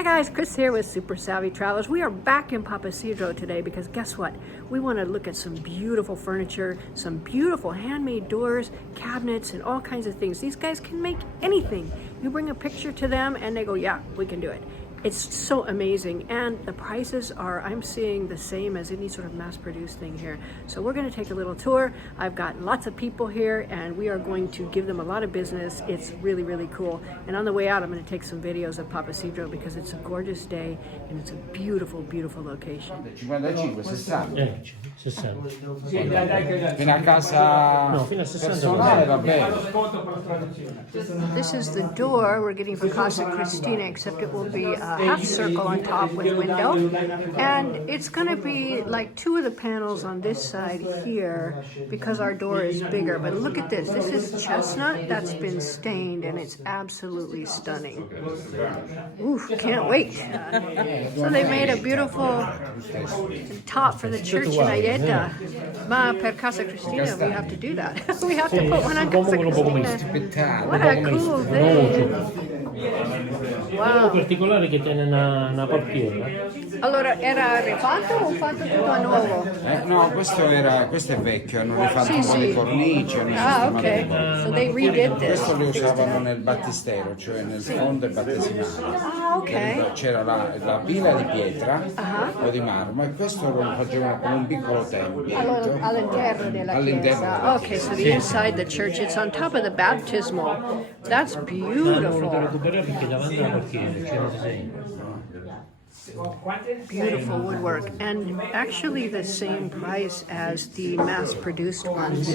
Hi guys, Chris here with Super Savvy Travelers. We are back in Papasidro today because guess what? We want to look at some beautiful furniture, some beautiful handmade doors, cabinets, and all kinds of things. These guys can make anything. You bring a picture to them and they go, yeah, we can do it. It's so amazing, and the prices are, I'm seeing the same as any sort of mass-produced thing here. So we're going to take a little tour. I've got lots of people here, and we are going to give them a lot of business. It's really, really cool. And on the way out, I'm going to take some videos of Papasidro because it's a gorgeous day, and it's a beautiful, beautiful location. 55, 60. 60. Fino a casa No, fino a 60 personale va bene. This is the door we're getting for Casa Cristina, except it will be a half circle on top with window, and it's going to be like two of the panels on this side here because our door is bigger. But look at this. This is chestnut that's been stained, and it's absolutely stunning. Ooh, can't wait. So they made a beautiful top for the church in Ayeta. Ma per Casa Cristina, we have to do that. We have to put one on Casa Cristina. What a cool thing. Wow. Particolare che tiene una portiera. Allora, era rifatto o fatto tutto a nuovo? No, questo è vecchio, hanno rifatto un po' di cornici. Ah, ok. So they redid this. Questo lo usavano nel battistero, cioè nel fondo battesimale. Ah, ok. C'era la pila di pietra o di marmo, e questo lo facevano con un piccolo tempio. All'interno della chiesa. Okay, so the inside the church, it's on top of the baptismal. That's beautiful. Perché davanti alla portiera c'è un disegno. Beautiful woodwork, and actually the same price as the mass-produced ones.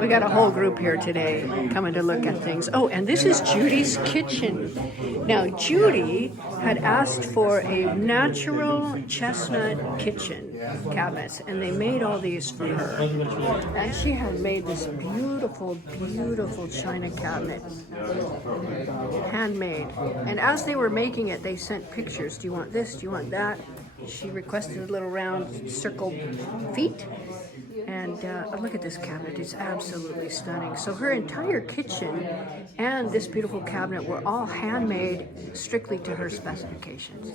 We got a whole group here today coming to look at things. Oh, and this is Judy's kitchen. Now, Judy had asked for a natural chestnut kitchen cabinets, and they made all these for her. And she had made this beautiful, beautiful china cabinet, handmade. And as they were making it, they sent pictures. Do you want this? Do you want that? She requested little round circle feet. And look at this cabinet. It's absolutely stunning. So her entire kitchen and this beautiful cabinet were all handmade strictly to her specifications.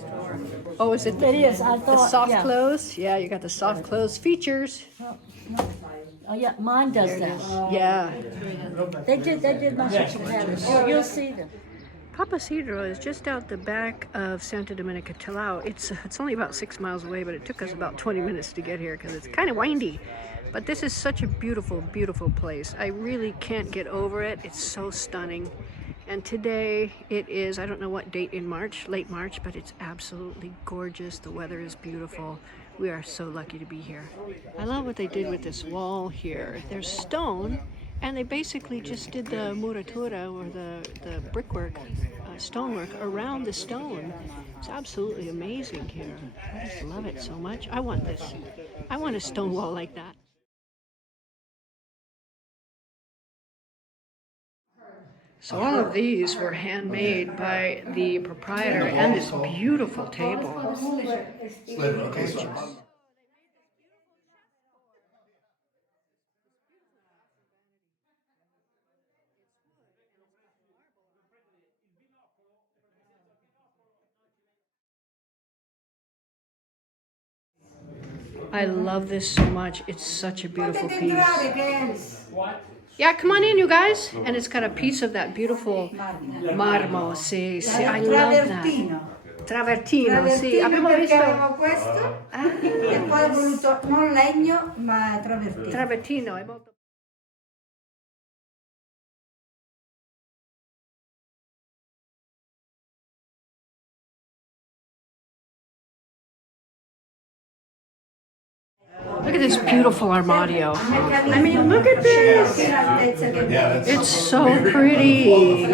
Oh, is it the soft close? Yeah, you got the soft close features. Oh yeah, mine does that. Yeah. They did my kitchen cabinets. You'll see them. Papasidro is just out the back of Santa Domenica Tilao. It's only about 6 miles away, but it took us about 20 minutes to get here because it's kind of windy. But this is such a beautiful, beautiful place. I really can't get over it. It's so stunning. And today it is, I don't know what date in March, late March, but it's absolutely gorgeous. The weather is beautiful. We are so lucky to be here. I love what they did with this wall here. There's stone, and they basically just did the muratura, or the brickwork, stonework around the stone. It's absolutely amazing here. I just love it so much. I want this. I want a stone wall like that. So all of these were handmade by the proprietor, and this beautiful table. Gorgeous. I love this so much. It's such a beautiful piece. Yeah, come on in, you guys. And it's got a piece of that beautiful marmo. See, I love that. Travertino, sì. Abbiamo visto questo e poi ho voluto non legno ma travertino. Travertino è molto. Look at this beautiful armadio. I mean, look at this. It's so pretty.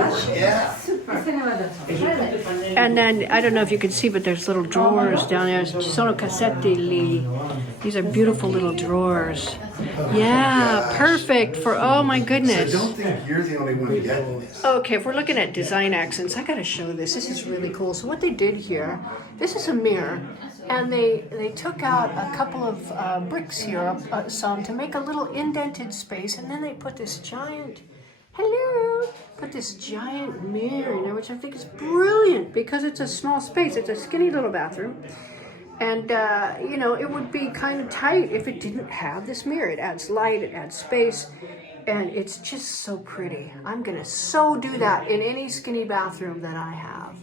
And then, I don't know if you can see, but there's little drawers down there. Ci sono cassetti lì. These are beautiful little drawers. Yeah, perfect for, oh my goodness. I don't think you're the only one getting this. Okay, if we're looking at design accents, I gotta show this. This is really cool. So what they did here, this is a mirror, and they took out a couple of bricks here, some, to make a little indented space, and then they put this giant hello, put this giant mirror in there, which I think is brilliant because it's a small space. It's a skinny little bathroom. And, you know, it would be kind of tight if it didn't have this mirror. It adds light, it adds space, and it's just so pretty. I'm going to so do that in any skinny bathroom that I have.